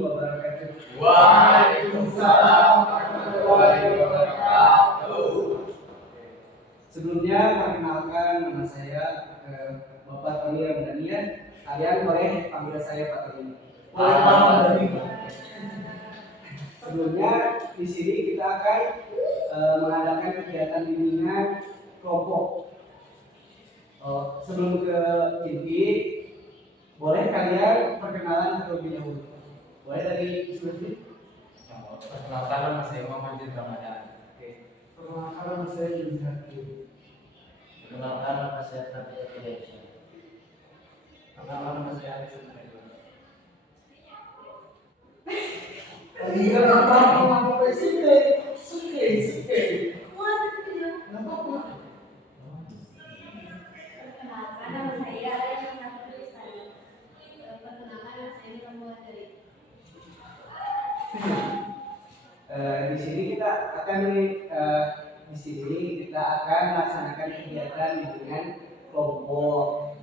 wabarakatuh. Waalaikumsalam warahmatullahi wabarakatuh. Sebelumnya perkenalkan nama saya Bapak Tony Ramdhani. Kalian boleh panggil saya Pak Tony. Boleh Pak Ramdhani. Sebelumnya di sini kita akan mengadakan kegiatan bimbingan kelompok. Sebelum ke inti, boleh kalian perkenalan terlebih dahulu. Boleh dari Sulfi? Perkenalkan nama saya Muhammad Jid Ramadan. Perkenalkan nama saya Yusuf. Perkenalkan nama saya Nadia Kedesha. Perkenalkan nama saya Alexander. Iya, apa sih? Suke. Perkenalkan nama saya Ayana Tulisani. Perkenalkan nama saya Rambuan dari. Di sini kita akan melaksanakan kegiatan bimbingan kelompok.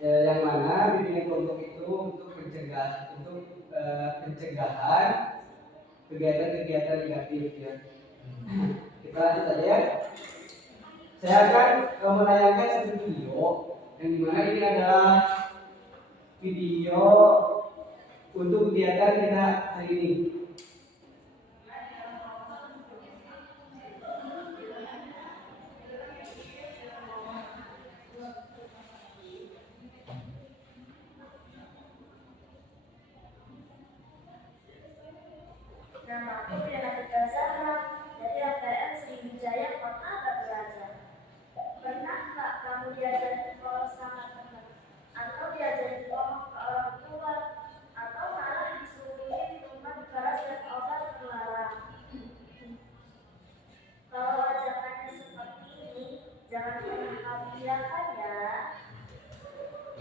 Yang mana bimbingan kelompok itu untuk pencegahan kegiatan-kegiatan negatif ya. Kita lanjut aja ya. Saya akan menayangkan satu video yang dimana ini adalah video untuk kegiatan kita hari ini. Nama aku Yana Putra Zahra dari APM Sriwijaya Kota Batu. Pernah nggak kamu diajari kalau sangat teman, atau diajari ngomong ke orang tua, atau malah disuruhin minuman keras dan obat terlarang? Kalau ajakannya seperti ini, jangan pernah kamu biarkan ya.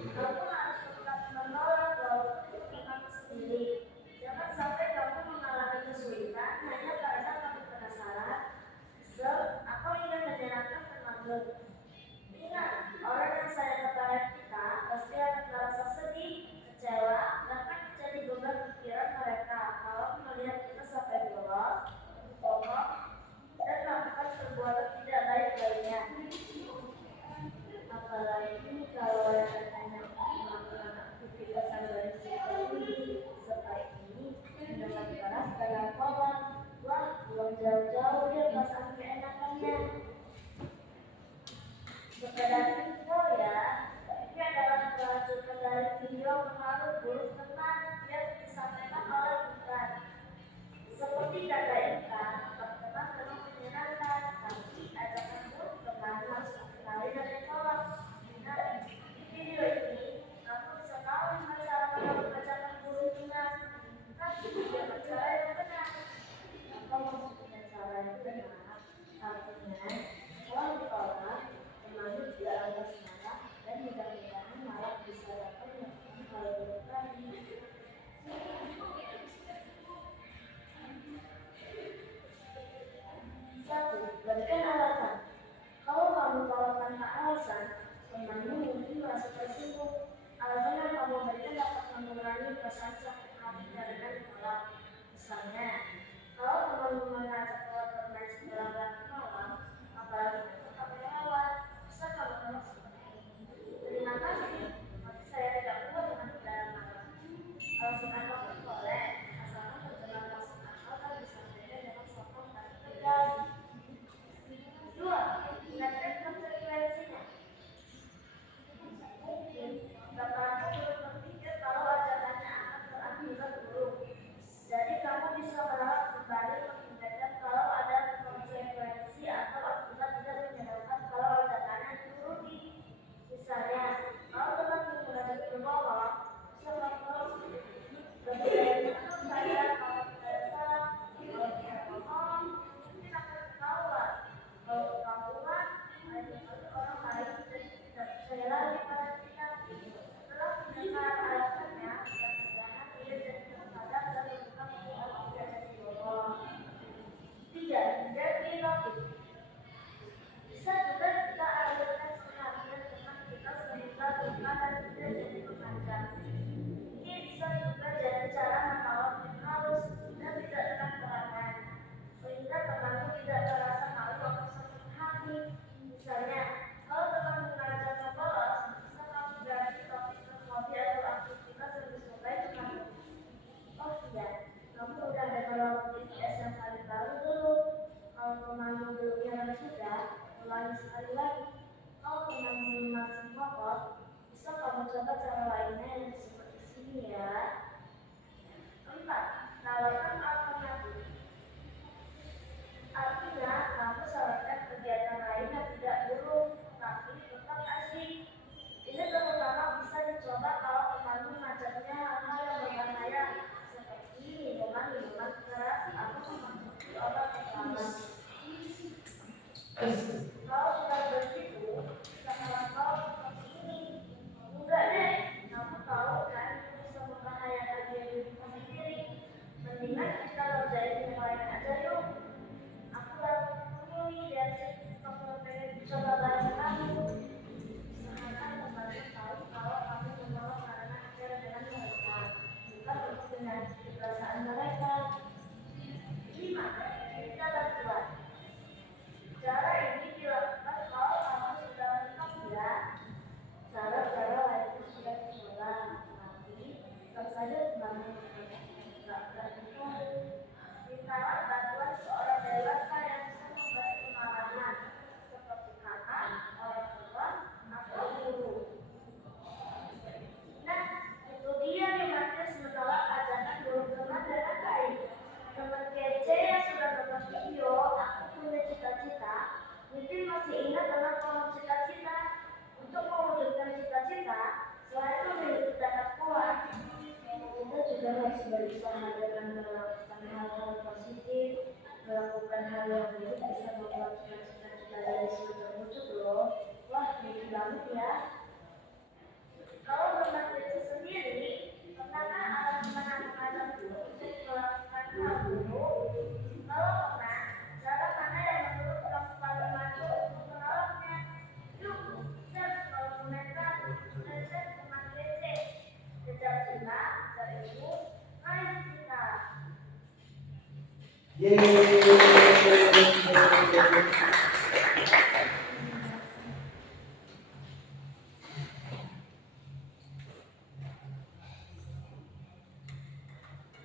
Kamu harus tetap menolak walaupun itu kamu sendiri. Jangan sampai kamu mengalami kesulitan hanya karena kamu penasaran, kesel, atau ingin menyenangkan temanmu. Ingat, orang yang sayang kepada kita pasti akan merasa sedih, kecewa, bahkan menjadi beban pikiran mereka kalau melihat kita sampai bolos, bohong, dan melakukan perbuatan tidak baik lainnya. Apalagi kalau yang hanya melakukan aktivitas yang berisiko seperti minuman keras dan narkoba. Wah, belum jauh-jauh dia pasang keenakannya. Sekedar info ya, ini adalah kelanjutan dari video pengaruh buruk teman yang disampaikan oleh Bukan. Seperti kata Ikan, teman memang menyenangkan, tapi ajakan buruk teman harus dikenali dan ditolak. Nah, di video ini, kamu bisa tahu dengan cara menolak ajakan buruk teman. Tapi dengan cara yang benar. Apa maksudnya cara yang benar? Artinya, kalau ditolak, temanmu tidak akan semangat dan mudah-mudahan malah bisa dapat melakukan hal buruk lagi. Satu, berikan alasan. Kalau kamu tolak tanpa alasan, temanmu mungkin merasa tersinggung. Alasan yang kamu berikan dapat mengurangi perasaan sakit hati dengan menolak. Misalnya, kalau temanmu mengajak keluar bermain sebelah batu malam, apalagi untuk kamu lewat, bisa kamu tolak seperti ini. Terima kasih, tapi saya tidak kuat dengan udara malam. Alasan apapun boleh, asalkan berjalan masuk akal dan disampaikan dengan sopan dan tegas. Dua, ingatkan konsekuensinya. Mungkin bakalan belum berpikir kalau ajakannya akan berakibat buruk. Jadi kamu bisa merawat kembali mengingatkan kalau ada konsekuensi atau akibat tidak menyenangkan kalau ajakannya dituruti. Misalnya, kalau teman mengajak berbohong, bisa kamu tolak seperti ini. kalau di SMK baru dulu. Kalau pemandu belum nyala sudah, ulangi sekali lagi. Kalau pemandu masih kotor, bisa kamu coba cara lainnya yang seperti sini ya. 4. Tawarkan alternatif. Artinya, kamu sarankan kegiatan lain yang tidak buruk, tapi tetap asik. Ini terutama bisa dicoba kalau pemandu ngajaknya hal-hal yang berbahaya, seperti minuman keras atau mengonsumsi obat obatan. Kalau sudah begitu, jangan kau seperti ini. Enggak deh, kamu tahu kan itu bisa membahayakan diri sendiri. Mendingan kita kerjain yang lain aja yuk. Aku lagi dulu dan kamu pengen coba bareng kamu. Usahakan membantu tahu kalau kamu menolak karena akhir dengan mereka, bukan untuk dengan perasaan mereka. 5. Minta bantuan. Cara ini dilakukan kalau kamu sudah mentok ya. Cara-cara lainnya sudah dicoba, tapi tetap saja sebagai tidak berani. Mintalah bantuan seorang dewasa yang bisa membuat kemarahan, seperti kakak, orang tua, atau guru. Nah, itu dia nih Martis menolak ajakan guru teman dengan baik. Teman kece yang sudah nonton video, aku punya cita-cita. Mungkin masih ingat tentang kolom cita-cita. Untuk mewujudkan cita-cita, selain memiliki tekad kuat, kita juga harus berusaha dengan melakukan hal-hal positif. Melakukan hal yang baik bisa membuat cita-cita kita dari sini terwujud loh. Wah, ini banget ya. Kalau tentang diri sendiri, pernahkah ada teman mengajak untuk melakukan hal buruk? Kalau pernah, cara mana yang menurut kamu paling maju untuk menolaknya? Yuk, search kolom komentar, hashtag teman kece. Kejar cinta, kejar ilmu, raih cinta.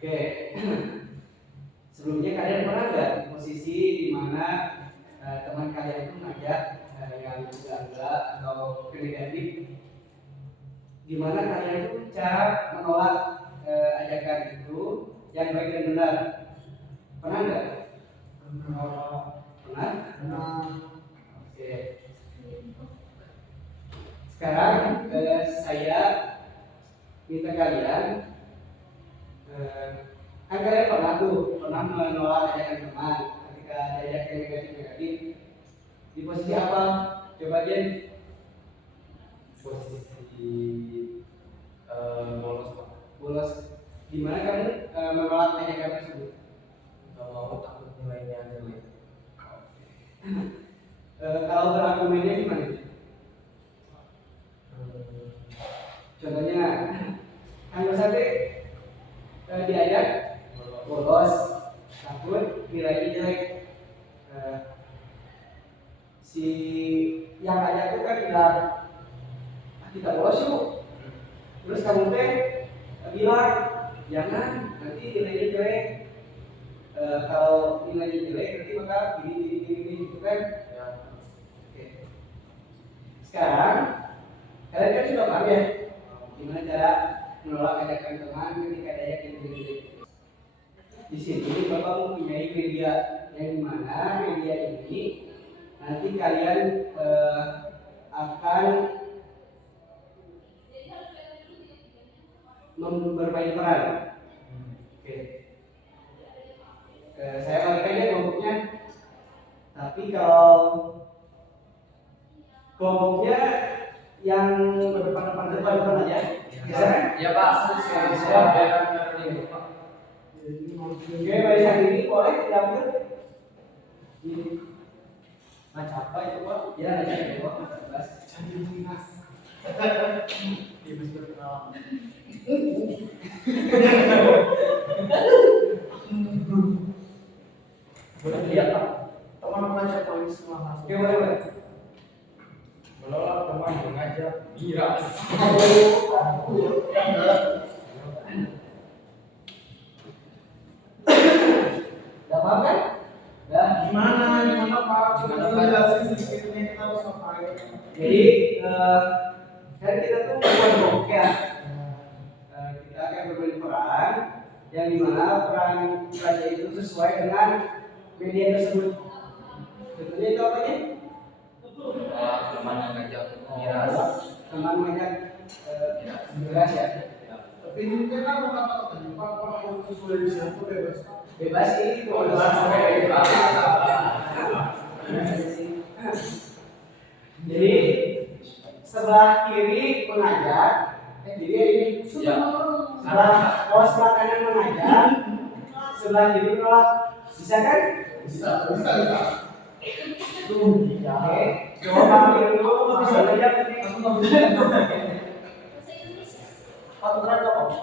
Oke, sebelumnya kalian pernah nggak di posisi di mana teman kalian itu ngajak yang enggak atau negatif, di mana kalian itu cara menolak ajakan itu yang baik dan benar? Pernah nggak? Pernah? Oke. Sekarang saya minta kalian, kan kalian pernah menolak ajakan teman ketika diajak yang negatif. Di posisi apa? Coba Jen. Posisi bolos. Di mana kamu menolak ajakan tersebut? nggak mau, takut nilainya jelek. Kalau berargumennya gimana? Contohnya, kan sampai diajak bolos, takut nilainya jelek. Si yang ajak itu kan bilang, kita bolos yuk. Terus kamu bilang, jangan, nanti nilainya jelek. Kalau nilainya jelek, nanti maka gini gitu kan? Ya. Oke. Sekarang kalian kan sudah paham ya gimana cara menolak ajakan teman ketika diajak yang jelek. Di sini Bapak mempunyai media yang dimana media ini nanti kalian akan bermain peran. Oke. Saya balik aja kelompoknya. Tapi kalau kelompoknya yang berdepan aja, bisa kan? Ya Pak. Oke, barisan ini boleh diambil. Ini. Macam apa itu Pak? Ya, macam itu Pak. Jadi dinas. Ibu sudah kenal. Boleh lihat Pak. Teman mengajak polis semua. Oke, boleh. Menolak teman mengajak miras. Jadi kan kita tuh kelompok ya. Kita akan bermain peran yang dimana peran raja itu sesuai dengan media tersebut. Contohnya itu apa ya? Teman mengajak miras. Teman mengajak miras ya. Tapi ini kan kata-kata tadi, Pak, kalau sesuai di situ bebas. Bebas ini Bebas. Jadi sebelah kiri mengajak, jadi ini sebelah kanan mengajak, sebelah kiri menolak. Bisa kan? Bisa. Oke. Coba dulu bisa ngajak nanti. Bahasa Inggris. Aturan apa?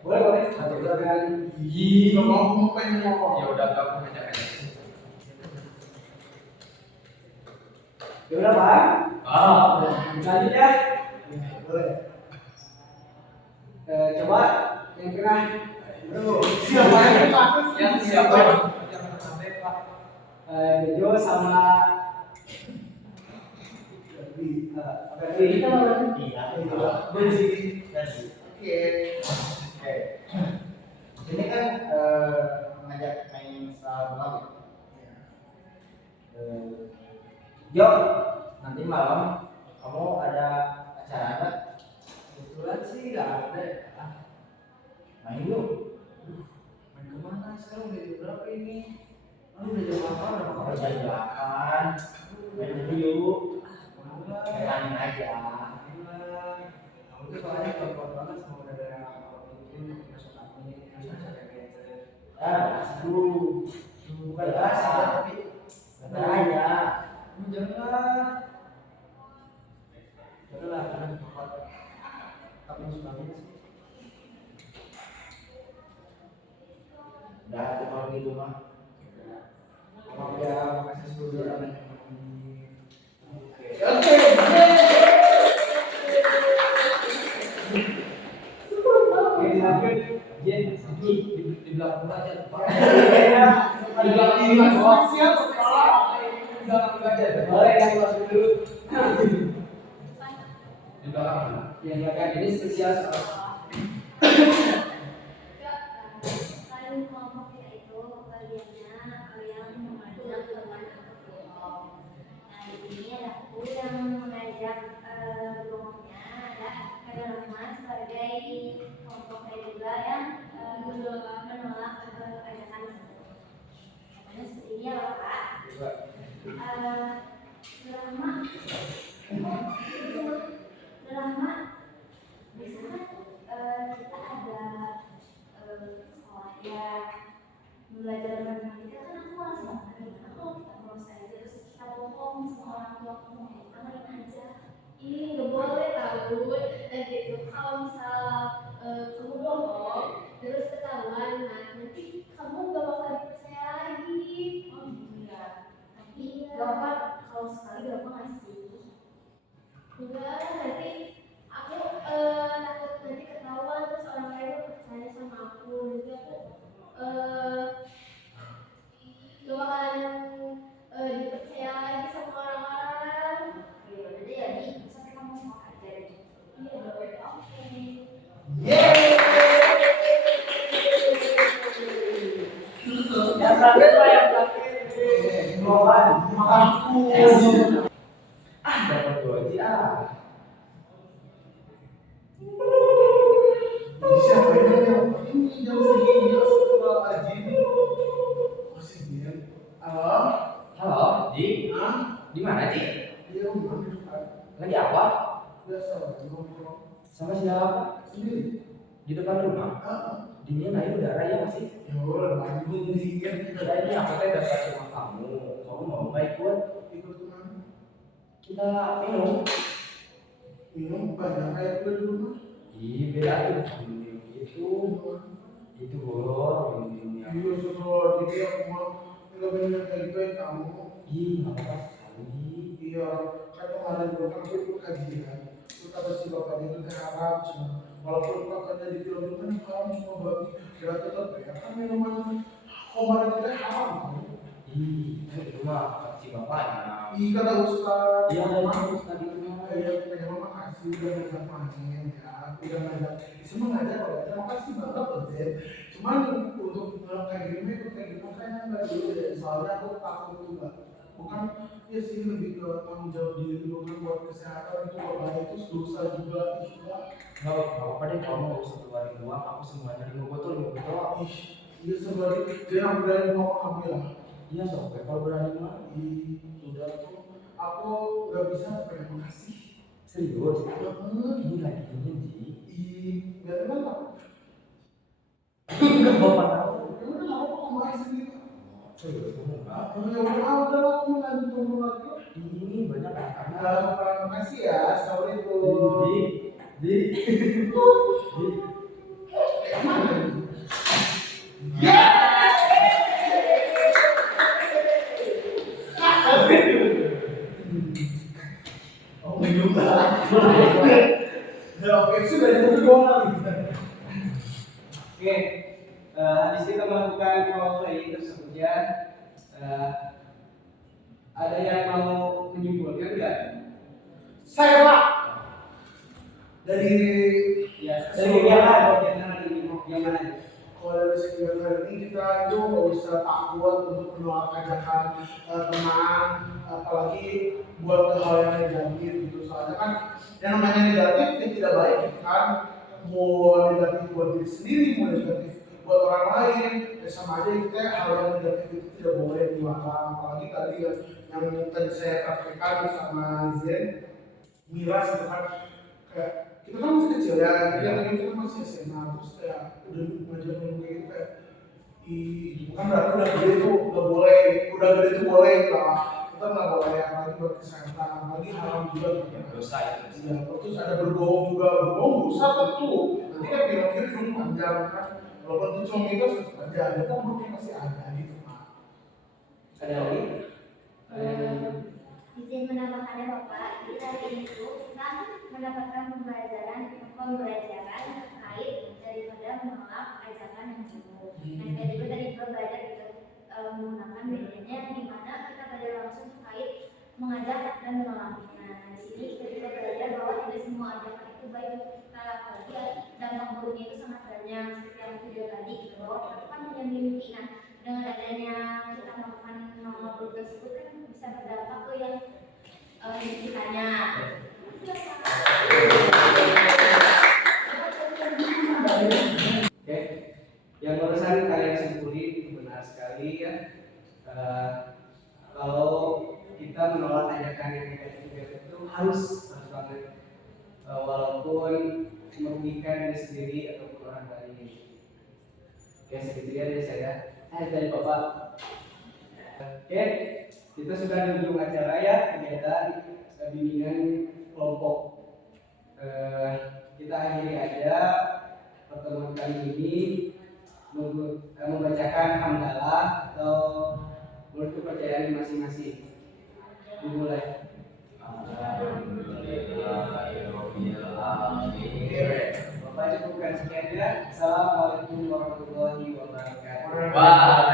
Boleh. Aturan. Iya, mau pengen ngomong. Ya udah kamu ngajak aja. Ya udah Pak. Selanjutnya Boleh. coba yang tengah. Siapa yang takut? Yang siapa? Jojo sama Febri. Oke. Ini kan mengajak main malam ya. Jo, nanti malam kamu ada acara apa? Kebetulan sih nggak ada. Main yuk. Main kemana sekarang? Udah jam berapa ini? Udah jam 8, udah makan. Kerja di belakang. Main dulu yuk. Main aja. Kamu tuh soalnya kuat banget sama udara itu masuk angin, terus masuk gadget. Dulu. Bukan bahasa, tapi bentar aja. Jangan. Janganlah, karena kuat. Tapi masuk angin sih. Udah, kalau gitu mah. Maaf ya, makasih sudah banyak. Di belakang aja. Di belakang ini siap. Boleh yang masuk dulu. Di belakang. Yang belakang ini spesial soal Kalian kelompok kita itu bagiannya kalian mengajak teman berbohong. Nah di sini ada aku yang mengajak berbohongnya ada Kak Rahma sebagai kelompok saya juga yang menolak ajakan tersebut. Namanya seperti ini ya Pak. Rahma, Rahma, bisa kan kita ada sekolah ya belajar matematika kan aku malas banget gimana kalau kita bolos aja terus kita bohong sama orang tua kamu amain aja nggak boleh tahu dan gitu kalau misal kamu bohong terus ketahuan nah nanti kamu gak bakal dipercaya lagi oh gitu ya tapi gak apa kalau sekali gak apa nggak sih enggak nanti aku takut nanti ketahuan terus orang lain percaya sama aku jadi aku gak bakalan dipercaya lagi sama orang-orang jadi ya sampai kamu mau aja iya oke yang terakhir Pak, yang terakhir. Makanku. Dapat 2 aja. Siapa ini jam segini astagfirullahaladzim. Masih diam. Halo? Halo, Ji. Hah? Di mana, Ji? Iya, udah di depan. Lagi apa? Biasa lagi ngomong Sama siapa? sendiri. Di depan rumah. Dingin aja udara ya masih. Ya udah lagi mendingan. Kita ini aku teh datang ke rumah kamu. Kamu mau nggak ikut? Ikut kemana? Kita minum. Minum banyak air di rumah. Ih, beda tuh minum itu. Itu bolong minumnya. Iya, sesuatu jadi aku mau nggak benar kayak gitu kamu. Ih, nggak apa-apa sekali. Iya, kan kemarin gue kan ikut kajian. Terus kata si bapaknya itu teh haram cuma walaupun kakaknya di film itu kan haram cuma babi. Ya tetap ya kan minuman kemarin itu haram. Ih, itu mah kata si bapaknya. Iya kata Ustaz. Iya ada yang Ustaz itu. Terima makasih udah ngajak main ya, udah ngajak. Semua ngajak loh. Terima kasih banget loh Jen. Cuman untuk kayak gini itu kayak gimana kayaknya nggak dulu deh. Soalnya aku takut juga. Bukan ya sih lebih ke tanggung jawab diri dulu kan buat kesehatan itu kalau itu dosa juga itu lah. Nggak apa-apa deh kalau mau 1 hari doang, aku semuanya 5 botol doang. Ih, iya sebenarnya dia yang berani ngomong kamu ya. Iya sobat, kalau berani mah Ih, udah tuh aku nggak bisa pengen makasih. serius. Banget. Ini lagi ini Ji. Ih, biar apa? Nggak apa-apa tahu. Ya udah nggak apa-apa kamu aja sendiri. Serius kamu nggak? Ya udah udah aku lanjut ngomong lagi. Ini banyak anak-anak. Terima kasih ya, assalamualaikum. Di. Kemana nih? Oh, juga. Ya oke, sudah jadi doang lagi. Oke, habis kita melakukan role-play tersebut ya, ada yang mau menyimpulkan nggak? Saya Pak. Dari Ya, dari yang mana? Yang mana? kalau dari segi hari ini kita itu nggak usah takut untuk menolak ajakan teman, apalagi buat hal yang negatif gitu. Soalnya kan yang namanya negatif itu tidak baik gitu kan. Mau negatif buat diri sendiri, mau negatif buat orang lain, ya sama aja kita hal yang negatif itu tidak boleh dilarang. Apalagi tadi yang tadi saya praktekkan bersama Zen, Miras gitu kan, kayak kita kan masih kecil ya, kita kan masih SMA, terus kayak udah ngajar minum kayak gitu kayak bukan berarti udah gede tuh udah boleh, udah gede tuh boleh lah, kita nggak boleh apalagi buat kesehatan, apalagi haram juga gitu kan. Dosa itu. Iya, terus ada berbohong juga, berbohong dosa tentu, nanti kan bilang kita hidung panjang kan, walaupun itu cuma mitos tetap aja, ada kan buruknya masih ada gitu Pak. Ada lagi? Izin menambahkannya Bapak, jadi hari ini tuh kita mendapatkan pembelajaran terkait daripada menolak ajakan yang buruk. Nah, kita juga tadi juga belajar gitu menggunakan medianya di mana kita belajar langsung terkait mengajak dan menolaknya. Nah, di sini kita juga belajar bahwa tidak semua ajakan itu baik untuk kita, apalagi dampak buruknya itu sangat banyak seperti yang video tadi gitu, bahwa kita kan punya mimpi. Nah, dengan adanya kita melakukan hal buruk tersebut kan bisa berdampak ke yang kitanya. Oke, yang barusan kalian simpulin itu benar sekali ya. Kalau kita menolak ajakan yang negatif itu harus banget, walaupun merugikan diri sendiri ataupun orang lain. Oke, segitu ya dari saya. Dari Bapak. Oke, kita sudah di ujung acara ya, kegiatan bimbingan kelompok. Kita akhiri aja pertemuan kali ini membacakan hamdalah atau menurut kepercayaan masing-masing. Dimulai. Bapak cukupkan sekian ya. Assalamualaikum warahmatullahi wabarakatuh.